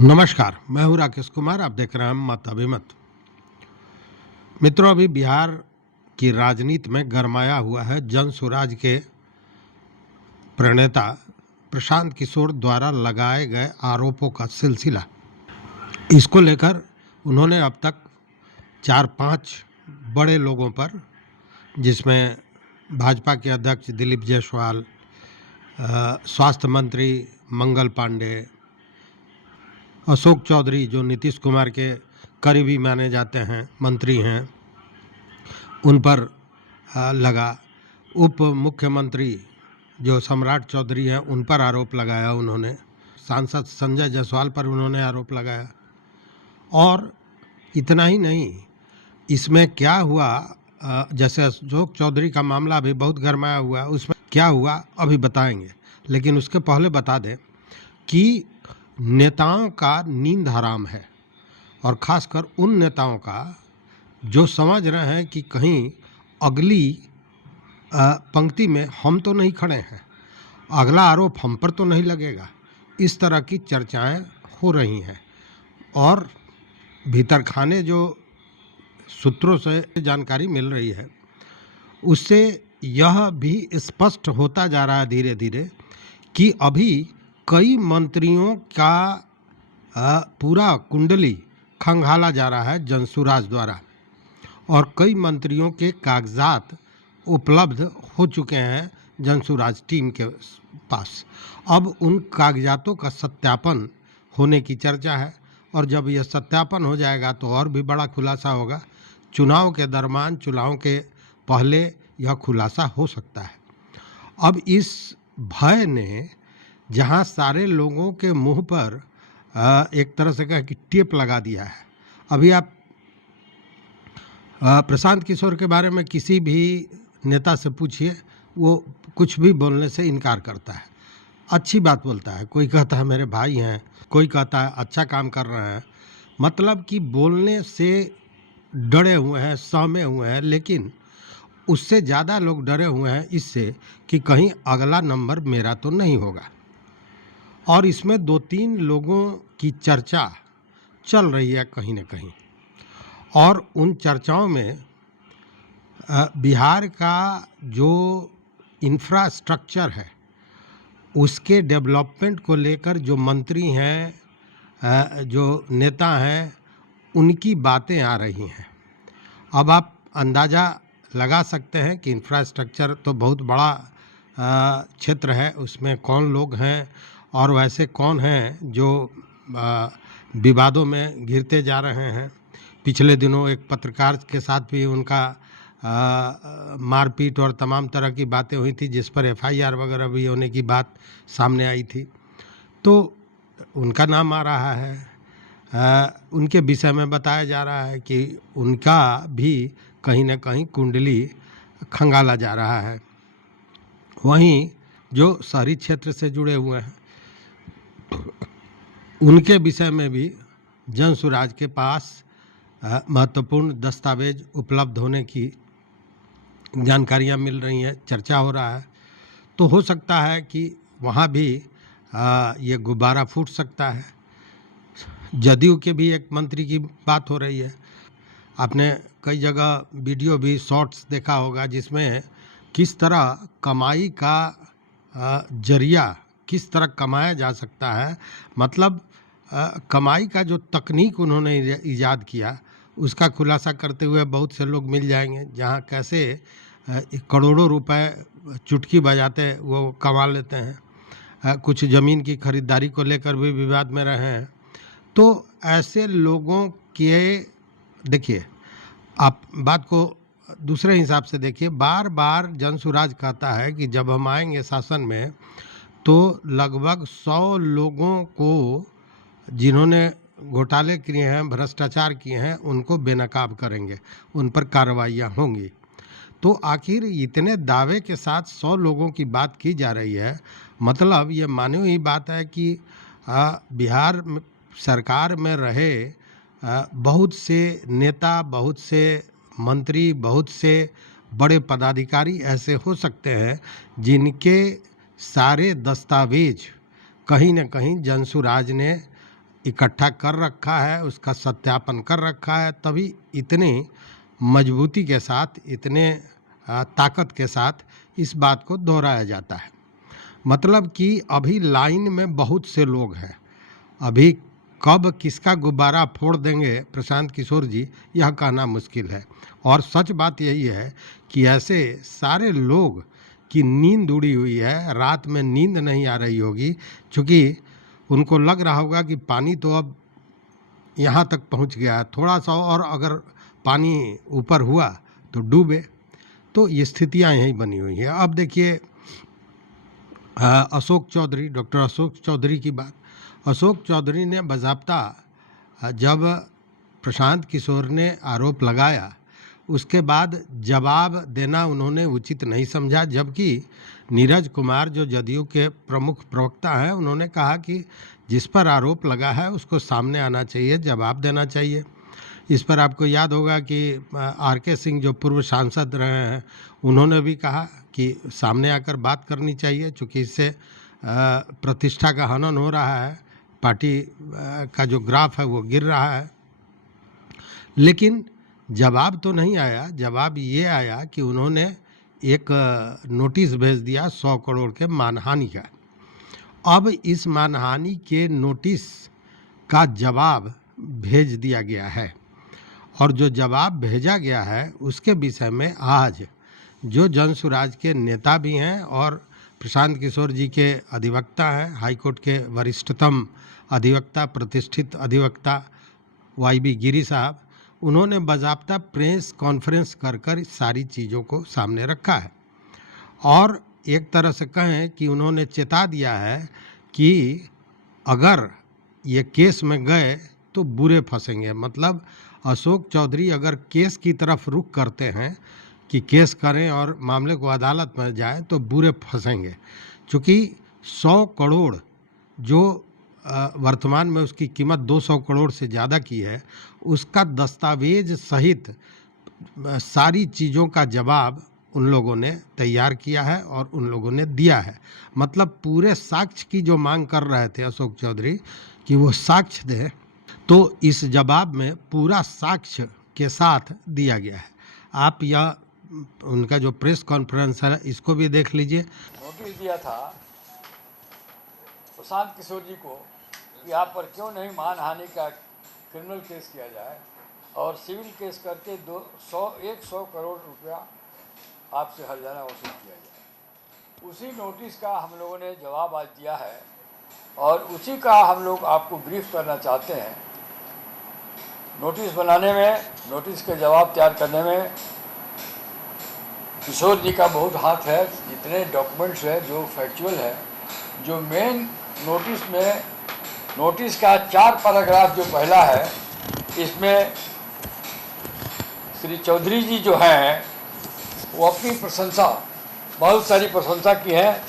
नमस्कार, मैं हूं राकेश कुमार। आप देख रहे हैं मत अभिमत। मित्रों, अभी बिहार की राजनीति में गरमाया हुआ है जन सुराज के प्रणेता प्रशांत किशोर द्वारा लगाए गए आरोपों का सिलसिला। इसको लेकर उन्होंने अब तक 4-5 बड़े लोगों पर, जिसमें भाजपा के अध्यक्ष दिलीप जायसवाल, स्वास्थ्य मंत्री मंगल पांडे, अशोक चौधरी जो नीतीश कुमार के करीबी माने जाते हैं, मंत्री हैं, उन पर लगा। उप मुख्यमंत्री जो सम्राट चौधरी हैं उन पर आरोप लगाया उन्होंने। सांसद संजय जायसवाल पर उन्होंने आरोप लगाया। और इतना ही नहीं, इसमें क्या हुआ, जैसे अशोक चौधरी का मामला अभी बहुत गरमाया हुआ है, उसमें क्या हुआ अभी बताएंगे। लेकिन उसके पहले बता दें कि नेताओं का नींद हराम है, और ख़ासकर उन नेताओं का जो समझ रहे हैं कि कहीं अगली पंक्ति में हम तो नहीं खड़े हैं, अगला आरोप हम पर तो नहीं लगेगा। इस तरह की चर्चाएं हो रही हैं। और भीतर खाने जो सूत्रों से जानकारी मिल रही है, उससे यह भी स्पष्ट होता जा रहा है धीरे धीरे कि अभी कई मंत्रियों का पूरा कुंडली खंगाला जा रहा है जनसुराज द्वारा, और कई मंत्रियों के कागजात उपलब्ध हो चुके हैं जनसुराज टीम के पास। अब उन कागजातों का सत्यापन होने की चर्चा है, और जब यह सत्यापन हो जाएगा तो और भी बड़ा खुलासा होगा। चुनाव के दरमियान, चुनाव के पहले यह खुलासा हो सकता है। अब इस भय ने जहां सारे लोगों के मुंह पर एक तरह से कह कि टेप लगा दिया है। अभी आप प्रशांत किशोर के बारे में किसी भी नेता से पूछिए, वो कुछ भी बोलने से इनकार करता है। अच्छी बात बोलता है, कोई कहता है मेरे भाई हैं, कोई कहता है अच्छा काम कर रहे हैं। मतलब कि बोलने से डरे हुए हैं, सहमे हुए हैं। लेकिन उससे ज़्यादा लोग डरे हुए हैं इससे कि कहीं अगला नंबर मेरा तो नहीं होगा। और इसमें 2-3 लोगों की चर्चा चल रही है कहीं न कहीं, और उन चर्चाओं में बिहार का जो इंफ्रास्ट्रक्चर है उसके डेवलपमेंट को लेकर जो मंत्री हैं, जो नेता हैं, उनकी बातें आ रही हैं। अब आप अंदाज़ा लगा सकते हैं कि इंफ्रास्ट्रक्चर तो बहुत बड़ा क्षेत्र है, उसमें कौन लोग हैं और वैसे कौन हैं जो विवादों में घिरते जा रहे हैं। पिछले दिनों एक पत्रकार के साथ भी उनका मारपीट और तमाम तरह की बातें हुई थी, जिस पर एफआईआर वगैरह भी होने की बात सामने आई थी। तो उनका नाम आ रहा है। उनके विषय में बताया जा रहा है कि उनका भी कहीं न कहीं कुंडली खंगाला जा रहा है। वहीं जो शहरी क्षेत्र से जुड़े हुए हैं उनके विषय में भी जनसुराज के पास महत्वपूर्ण दस्तावेज उपलब्ध होने की जानकारियां मिल रही हैं, चर्चा हो रहा है। तो हो सकता है कि वहाँ भी ये गुब्बारा फूट सकता है। जदयू के भी एक मंत्री की बात हो रही है। आपने कई जगह वीडियो भी, शॉर्ट्स देखा होगा, जिसमें किस तरह कमाई का जरिया किस तरह कमाया जा सकता है। मतलब कमाई का जो तकनीक उन्होंने ईजाद किया उसका खुलासा करते हुए बहुत से लोग मिल जाएंगे, जहां कैसे करोड़ों रुपए चुटकी बजाते वो कमा लेते हैं। कुछ ज़मीन की खरीदारी को लेकर भी विवाद में रहे हैं। तो ऐसे लोगों के, देखिए, आप बात को दूसरे हिसाब से देखिए। बार बार जनसुराज कहता है कि जब हम आएंगे शासन में तो लगभग 100 लोगों को, जिन्होंने घोटाले किए हैं, भ्रष्टाचार किए हैं, उनको बेनकाब करेंगे, उन पर कार्रवाइयाँ होंगी। तो आखिर इतने दावे के साथ 100 लोगों की बात की जा रही है। मतलब ये मानी हुई बात है कि बिहार सरकार में रहे बहुत से नेता, बहुत से मंत्री, बहुत से बड़े पदाधिकारी ऐसे हो सकते हैं जिनके सारे दस्तावेज कहीं न कहीं जनसुराज ने इकट्ठा कर रखा है, उसका सत्यापन कर रखा है, तभी इतनी मजबूती के साथ, इतने ताकत के साथ इस बात को दोहराया जाता है। मतलब कि अभी लाइन में बहुत से लोग हैं, अभी कब किसका गुब्बारा फोड़ देंगे प्रशांत किशोर जी, यह कहना मुश्किल है। और सच बात यही है कि ऐसे सारे लोग की नींद उड़ी हुई है, रात में नींद नहीं आ रही होगी, क्योंकि उनको लग रहा होगा कि पानी तो अब यहाँ तक पहुँच गया है, थोड़ा सा और अगर पानी ऊपर हुआ तो डूबे। तो ये स्थितियाँ यही बनी हुई हैं। अब देखिए अशोक चौधरी, डॉक्टर अशोक चौधरी की बात। अशोक चौधरी ने बाज़ाब्ता जब प्रशांत किशोर ने आरोप लगाया, उसके बाद जवाब देना उन्होंने उचित नहीं समझा, जबकि नीरज कुमार जो जदयू के प्रमुख प्रवक्ता हैं, उन्होंने कहा कि जिस पर आरोप लगा है उसको सामने आना चाहिए, जवाब देना चाहिए। इस पर आपको याद होगा कि आर.के. सिंह जो पूर्व सांसद रहे हैं, उन्होंने भी कहा कि सामने आकर बात करनी चाहिए, चूँकि इससे प्रतिष्ठा का हनन हो रहा है, पार्टी का जो ग्राफ है वो गिर रहा है। लेकिन जवाब तो नहीं आया। जवाब ये आया कि उन्होंने एक नोटिस भेज दिया 100 करोड़ के मानहानि का। अब इस मानहानि के नोटिस का जवाब भेज दिया गया है, और जो जवाब भेजा गया है उसके विषय में आज जो जनसुराज के नेता भी हैं और प्रशांत किशोर जी के अधिवक्ता हैं, हाईकोर्ट के वरिष्ठतम अधिवक्ता, प्रतिष्ठित अधिवक्ता वाई.बी. गिरी साहब, उन्होंने बाज़ाब्ता प्रेस कॉन्फ्रेंस कर सारी चीज़ों को सामने रखा है। और एक तरह से कहें कि उन्होंने चेता दिया है कि अगर ये केस में गए तो बुरे फंसेंगे। मतलब अशोक चौधरी अगर केस की तरफ रुख करते हैं कि केस करें और मामले को अदालत में जाए तो बुरे फंसेंगे, क्योंकि 100 करोड़ जो वर्तमान में उसकी कीमत 200 करोड़ से ज़्यादा की है, उसका दस्तावेज सहित सारी चीज़ों का जवाब उन लोगों ने तैयार किया है और उन लोगों ने दिया है। मतलब पूरे साक्ष्य की जो मांग कर रहे थे अशोक चौधरी कि वो साक्ष्य दें, तो इस जवाब में पूरा साक्ष्य के साथ दिया गया है। आप यह उनका जो प्रेस कॉन्फ्रेंस है इसको भी देख लीजिए। नोटिस दिया था प्रशांत किशोर जी को कि आप पर क्यों नहीं मानहानि का क्रिमिनल केस किया जाए और सिविल केस करके 100 करोड़ रुपया आपसे हर्जाना वसूल किया जाए। उसी नोटिस का हम लोगों ने जवाब आज दिया है और उसी का हम लोग आपको ब्रीफ करना चाहते हैं। नोटिस बनाने में, नोटिस के जवाब तैयार करने में किशोर जी का बहुत हाथ है। जितने डॉक्यूमेंट्स है जो फैक्चुअल है, जो मेन नोटिस में, नोटिस का 4 पैराग्राफ जो पहला है, इसमें श्री चौधरी जी जो हैं वो अपनी प्रशंसा, बहुत सारी प्रशंसा की है,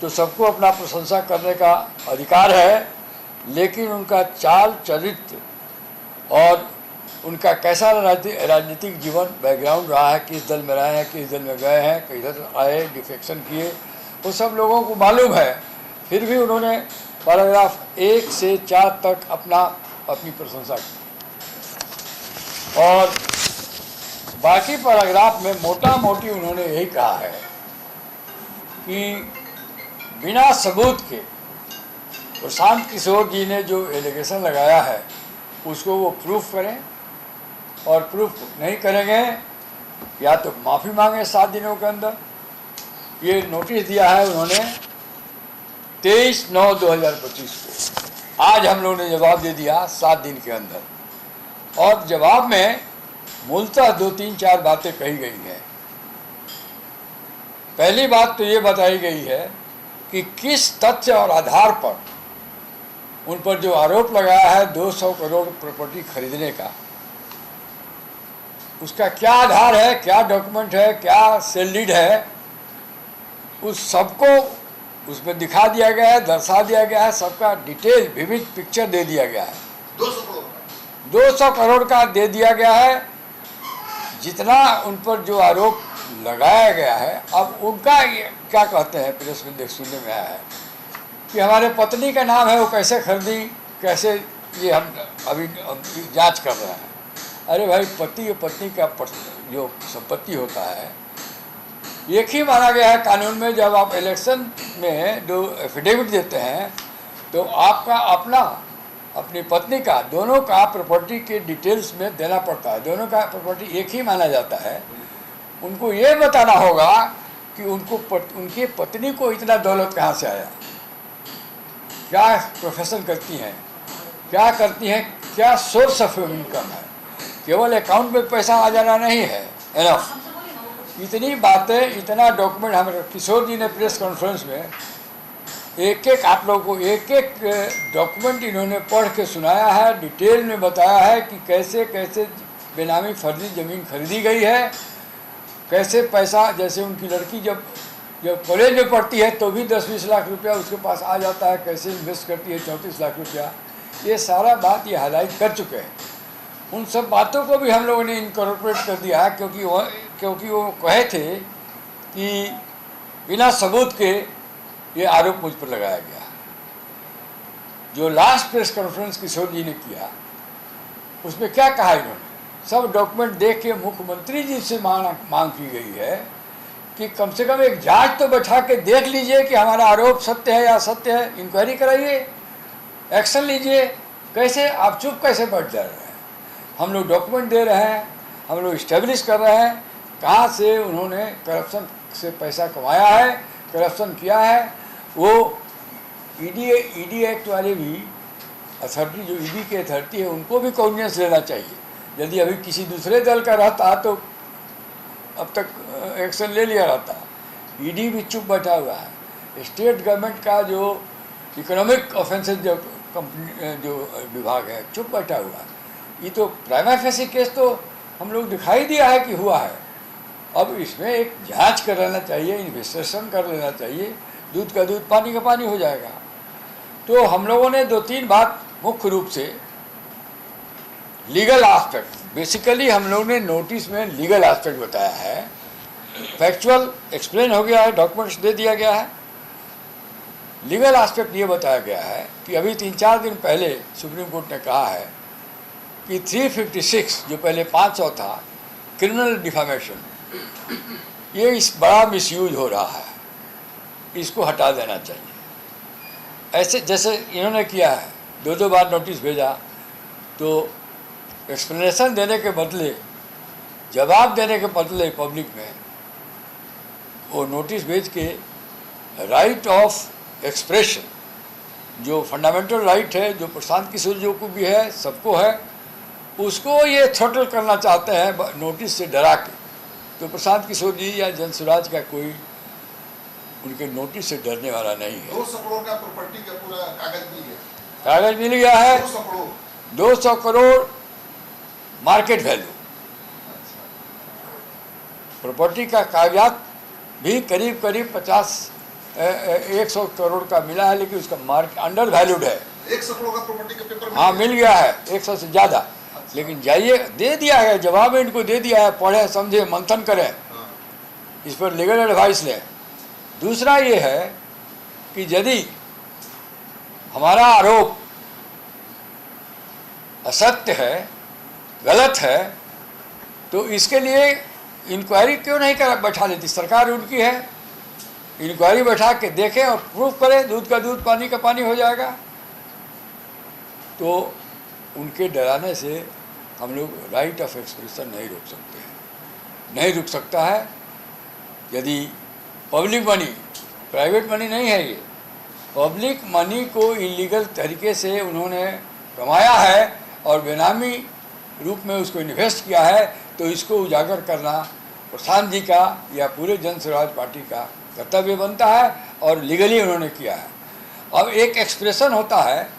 तो सबको अपना प्रशंसा करने का अधिकार है, लेकिन उनका चाल चरित्र और उनका कैसा राजनीतिक जीवन बैकग्राउंड रहा है, किस दल में रहे हैं, किस दल में गए हैं, किधर आए, डिफेक्शन किए, वो सब लोगों को मालूम है। फिर भी उन्होंने पैराग्राफ 1 से 4 तक अपनी प्रशंसा की और बाकी पैराग्राफ में मोटा मोटी उन्होंने यही कहा है कि बिना सबूत के प्रशांत किशोर जी ने जो एलिगेशन लगाया है उसको वो प्रूफ करें, और प्रूफ नहीं करेंगे या तो माफ़ी मांगे 7 दिनों के अंदर। ये नोटिस दिया है उन्होंने 23/9/2025 को। आज हम लोगों ने जवाब दे दिया 7 दिन के अंदर, और जवाब में मूलतः 2-3-4 बातें कही गई हैं। पहली बात तो ये बताई गई है कि किस तथ्य और आधार पर उन पर जो आरोप लगाया है 200 करोड़ प्रॉपर्टी खरीदने का, उसका क्या आधार है, क्या डॉक्यूमेंट है, क्या सेल लीड है, उस सबको उसमें दिखा दिया गया है, दर्शा दिया गया है। सबका डिटेल विविध पिक्चर दे दिया गया है। 200 करोड़ का दे दिया गया है, जितना उन पर जो आरोप लगाया गया है। अब उनका क्या कहते हैं, प्रेस में सुनने में आया है कि हमारे पत्नी का नाम है, वो कैसे खरीदी, कैसे ये हम अभी जांच कर रहे हैं। अरे भाई, पति और पत्नी का जो संपत्ति होता है एक ही माना गया है कानून में। जब आप इलेक्शन में जो एफिडेविट देते हैं तो आपका अपना अपनी पत्नी का दोनों का प्रॉपर्टी के डिटेल्स में देना पड़ता है। दोनों का प्रॉपर्टी एक ही माना जाता है। उनको ये बताना होगा कि उनकी पत्नी को इतना दौलत कहाँ से आया, क्या प्रोफेशन करती हैं, क्या करती हैं, क्या सोर्स ऑफ इनकम है। केवल अकाउंट में पैसा आ जाना नहीं है एनफ। इतनी बातें, इतना डॉक्यूमेंट हमारे किशोर जी ने प्रेस कॉन्फ्रेंस में एक एक आप लोगों को एक एक डॉक्यूमेंट इन्होंने पढ़ के सुनाया है, डिटेल में बताया है कि कैसे कैसे बेनामी फर्जी ज़मीन खरीदी गई है, कैसे पैसा, जैसे उनकी लड़की जब कॉलेज में पढ़ती है तो भी 10-20 लाख रुपया उसके पास आ जाता है, कैसे इन्वेस्ट करती है 34 लाख रुपया। ये सारा बात ये हाईलाइट कर चुके हैं। उन सब बातों को भी हम लोगों ने इनकॉर्पोरेट कर दिया है, क्योंकि वो कहे थे कि बिना सबूत के ये आरोप मुझ पर लगाया गया। जो लास्ट प्रेस कॉन्फ्रेंस किशोर जी ने किया उसमें क्या कहा इन्होंने, सब डॉक्यूमेंट देख के मुख्यमंत्री जी से मांग की गई है कि कम से कम एक जांच तो बैठा के देख लीजिए कि हमारा आरोप सत्य है या असत्य है, इंक्वायरी कराइए, एक्शन लीजिए। कैसे आप चुप कैसे बैठ जा रहे हैं? हम लोग डॉक्यूमेंट दे रहे हैं, हम लोग इस्टेब्लिश कर रहे हैं कहाँ से उन्होंने करप्शन से पैसा कमाया है, करप्शन किया है। वो ईडी एक्ट वाले भी अथॉरिटी, जो ईडी की अथॉरिटी है, उनको भी कॉग्निजेंस लेना चाहिए। यदि अभी किसी दूसरे दल का रहता तो अब तक एक्शन ले लिया रहता। ईडी भी चुप बैठा हुआ है। स्टेट गवर्नमेंट का जो इकोनॉमिक ऑफेंसेस जो विभाग है चुप बैठा हुआ है। ये तो प्राइमा फेसी केस तो हम लोग दिखाई दिया है कि हुआ है। अब इसमें एक जांच कर लेना चाहिए, इन्वेस्टिगेशन कर लेना चाहिए, दूध का दूध पानी का पानी हो जाएगा। तो हम लोगों ने 2-3 बात मुख्य रूप से लीगल एस्पेक्ट, बेसिकली हम लोगों ने नोटिस में लीगल एस्पेक्ट बताया है। फैक्चुअल एक्सप्लेन हो गया है, डॉक्यूमेंट्स दे दिया गया है। लीगल एस्पेक्ट ये बताया गया है कि अभी 3-4 दिन पहले सुप्रीम कोर्ट ने कहा है कि 356 जो पहले 500 था, क्रिमिनल डिफामेशन, ये इस बड़ा मिसयूज हो रहा है, इसको हटा देना चाहिए। ऐसे जैसे इन्होंने किया है, 2-2 बार नोटिस भेजा, तो एक्सप्लेनेशन देने के बदले, जवाब देने के बदले पब्लिक में वो नोटिस भेज के राइट ऑफ एक्सप्रेशन, जो फंडामेंटल राइट है, जो प्रशांत किशोर जी को भी है, सबको है, उसको ये थ्रोटल करना चाहते हैं नोटिस से डरा के। तो प्रशांत किशोर जी या जनसुराज का कोई उनके नोटिस से डरने वाला नहीं है। 200 करोड़ का प्रॉपर्टी का पूरा कागज मिल गया। कागज मिल गया है, 200 करोड़ मार्केट वैल्यू। प्रॉपर्टी का कागजात भी करीब 100 करोड़ का मिला है, लेकिन उसका मार्केट अंडर वैल्यूड है। 100 करोड़ का प्रॉपर्टी का पेपर हाँ मिल गया है, 100 से ज़्यादा। लेकिन जाइए, दे दिया है, जवाब इनको दे दिया है, पढ़ें, समझें, मंथन करें, इस पर लीगल एडवाइस लें। दूसरा ये है कि यदि हमारा आरोप असत्य है, गलत है, तो इसके लिए इंक्वायरी क्यों नहीं बैठा लेती सरकार? उनकी है, इंक्वायरी बैठा के देखें और प्रूफ करें, दूध का दूध पानी का पानी हो जाएगा। तो उनके डराने से हम लोग राइट ऑफ एक्सप्रेशन नहीं रोक सकते हैं, नहीं रुक सकता है। यदि पब्लिक मनी, प्राइवेट मनी नहीं है, ये पब्लिक मनी को इलीगल तरीके से उन्होंने कमाया है और बेनामी रूप में उसको इन्वेस्ट किया है, तो इसको उजागर करना प्रशांत जी का या पूरे जन स्वराज पार्टी का कर्तव्य बनता है, और लीगली उन्होंने किया है। अब एक एक्सप्रेशन होता है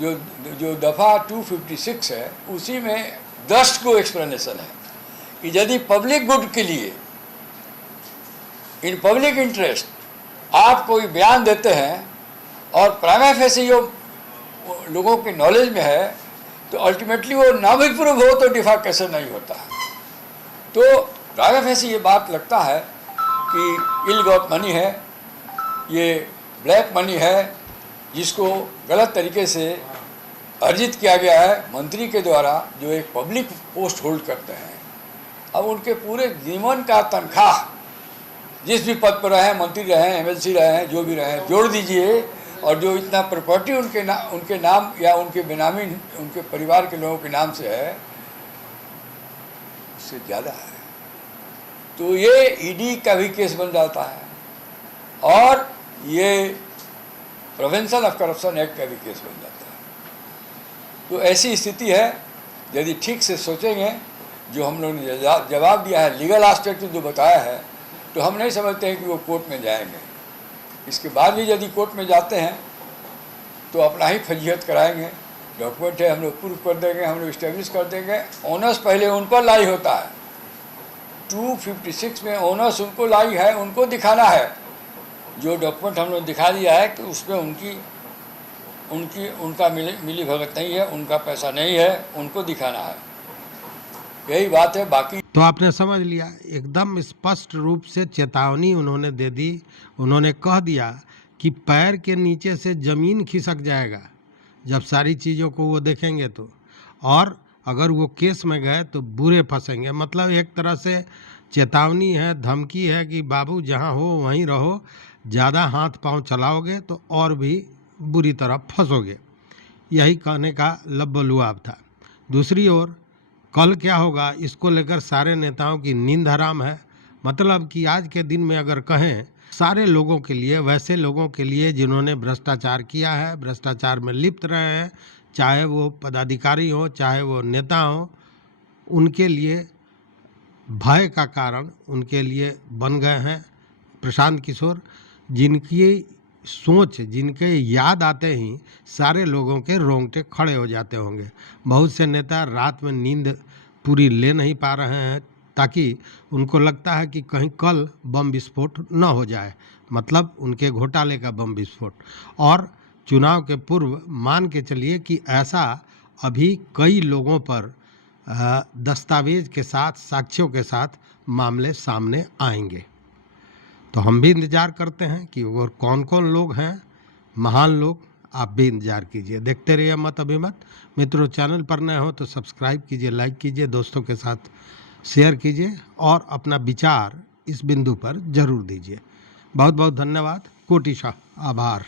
जो दफ़ा 256 है, उसी में 10 को एक्सप्लेनेशन है कि यदि पब्लिक गुड के लिए, इन पब्लिक इंटरेस्ट, आप कोई बयान देते हैं और प्राइमा फेसी जो लोगों के नॉलेज में है, तो अल्टीमेटली वो ना भी प्रूव हो तो डिफेमेशन नहीं होता है। तो प्राइमा फेसी ये बात लगता है कि इल गॉट मनी है, ये ब्लैक मनी है, जिसको गलत तरीके से अर्जित किया गया है मंत्री के द्वारा, जो एक पब्लिक पोस्ट होल्ड करते हैं। अब उनके पूरे जीवन का तनख्वाह जिस भी पद पर रहे, मंत्री रहे, एमएलसी रहे, जो भी रहे, जोड़ दीजिए, और जो इतना प्रॉपर्टी उनके नाम या उनके बेनामी उनके परिवार के लोगों के नाम से है, उससे ज़्यादा है। तो ये ईडी का भी केस बन जाता है और ये प्रिवेंशन ऑफ करप्शन एक्ट का भी केस बन जाता है। तो ऐसी स्थिति है, यदि ठीक से सोचेंगे, जो हम लोगों ने जवाब दिया है, लीगल एस्पेक्ट जो बताया है, तो हम नहीं समझते हैं कि वो कोर्ट में जाएंगे। इसके बाद भी यदि कोर्ट में जाते हैं तो अपना ही फजीहत कराएंगे। डॉक्यूमेंट है, हम लोग प्रूफ कर देंगे, हम लोग इस्टेब्लिश कर देंगे। ओनर्स पहले उन पर लाई होता है, 256 में ओनर्स उनको लाई है, उनको दिखाना है। जो डॉक्यूमेंट हम लोग दिखा दिया है कि उसमें उनका मिली भगत नहीं है, उनका पैसा नहीं है, उनको दिखाना है। यही बात है। बाकी तो आपने समझ लिया, एकदम स्पष्ट रूप से चेतावनी उन्होंने दे दी। उन्होंने कह दिया कि पैर के नीचे से ज़मीन खिसक जाएगा जब सारी चीज़ों को वो देखेंगे तो, और अगर वो केस में गए तो बुरे फंसेंगे। मतलब एक तरह से चेतावनी है, धमकी है कि बाबू जहाँ हो वहीं रहो, ज़्यादा हाथ पांव चलाओगे तो और भी बुरी तरह फंसोगे। यही कहने का लब्बलुआब था। दूसरी ओर कल क्या होगा, इसको लेकर सारे नेताओं की नींद हराम है। मतलब कि आज के दिन में अगर कहें, सारे लोगों के लिए, वैसे लोगों के लिए जिन्होंने भ्रष्टाचार किया है, भ्रष्टाचार में लिप्त रहे हैं, चाहे वो पदाधिकारी हो, चाहे वो नेता हो, उनके लिए भय का कारण उनके लिए बन गए हैं प्रशांत किशोर, जिनकी सोच, जिनके याद आते ही सारे लोगों के रोंगटे खड़े हो जाते होंगे। बहुत से नेता रात में नींद पूरी ले नहीं पा रहे हैं, ताकि उनको लगता है कि कहीं कल बम विस्फोट न हो जाए, मतलब उनके घोटाले का बम विस्फोट। और चुनाव के पूर्व मान के चलिए कि ऐसा अभी कई लोगों पर दस्तावेज के साथ, साक्ष्यों के साथ मामले सामने आएंगे। तो हम भी इंतज़ार करते हैं कि और कौन कौन लोग हैं, महान लोग। आप भी इंतज़ार कीजिए, देखते रहिए मत अभिमत। मित्रों, चैनल पर नए हो तो सब्सक्राइब कीजिए, लाइक कीजिए, दोस्तों के साथ शेयर कीजिए और अपना विचार इस बिंदु पर जरूर दीजिए। बहुत बहुत धन्यवाद, कोटिशा आभार।